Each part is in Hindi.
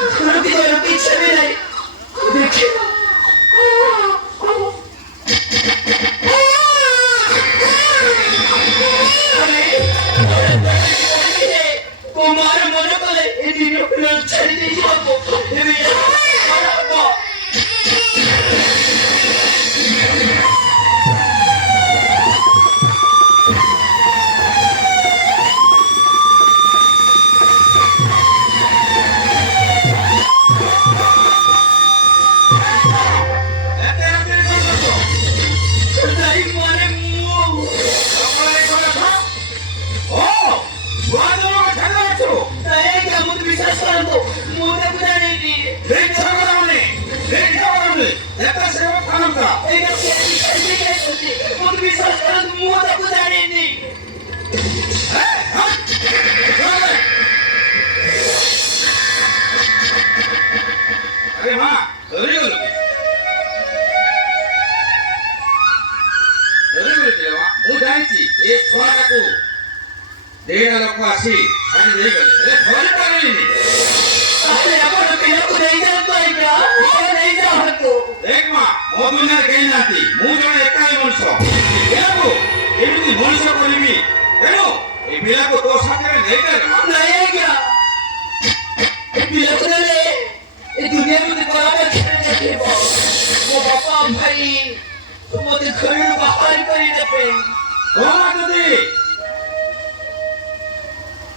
रुकी छवि नहीं देखिए कुमार मन कले छाड़ी दे अरे माँ very good ମୁଁ ଜାଣିଛି ଏ ଛୁଆଟାକୁ ଦେଢ଼ ଲୋକ ଆସି ଛାଡ଼ି ଦେଇଗଲେ ହେଲେ ଧରି ପାରିଲିନି ଦେଖ ମା ମୋ ଦୁନିଆରେ କେହି ନାହାନ୍ତି ମୁଁ ଜଣେ ଏକାଇ ମଣିଷ ପିଲାକୁ ଏମିତି ମଣିଷ କରିବି ତେଣୁ ଏ ପିଲାକୁ ତୋ ସାଙ୍ଗରେ ନେଇଗଲେ नहीं क्या पिलक ले ये दुनिया में तो बराबर खेलने के वो पापा भाई तुम मुझे घर में बाहर कर ही दे କଣ ଯଦି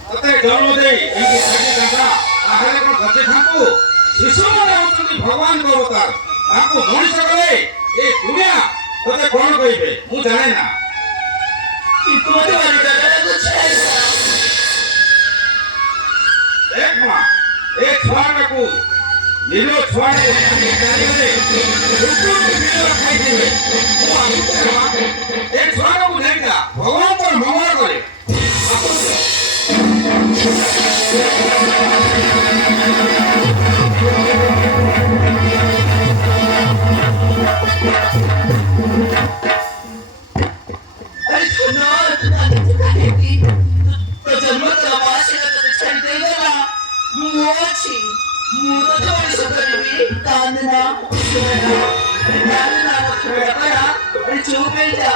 ତତେ ଜନ୍ମ ଦେଇ ଏମିତି ଛାଡ଼ି ଦାଦା ତାହେଲେ କଣ ବଞ୍ଚିଥାନ୍ତୁ ଶିଶୁମାନେ ହେଉଛନ୍ତି ଭଗବାନଙ୍କ ଅବତାର ତାଙ୍କୁ ମଣିଷ କଲେ ଏ ଦୁନିଆ ତତେ କଣ କହିବେ ମୁଁ ଜାଣେ ନା तुम्हारे वाले दादा कुछ है देख माँ ए छुआटाକୁ ନିଜ ଛୁଆଟାକୁ ଚାରିଗଲେ ଖାଇଦେବେ ମୁଁ ଆସୁଛି ଏ ଛୁଆଟାକୁ ନେଇକା ଭଗବାନ ତୋର ମଙ୍ଗଳ କରେ अरे सुनो तू कहेगी तो जन्म का वासी का तो छड़ देगा मुआची मुझे तो बड़ी सफलवी तांदना सुना तांदना थोड़ा करा अरे चुप जा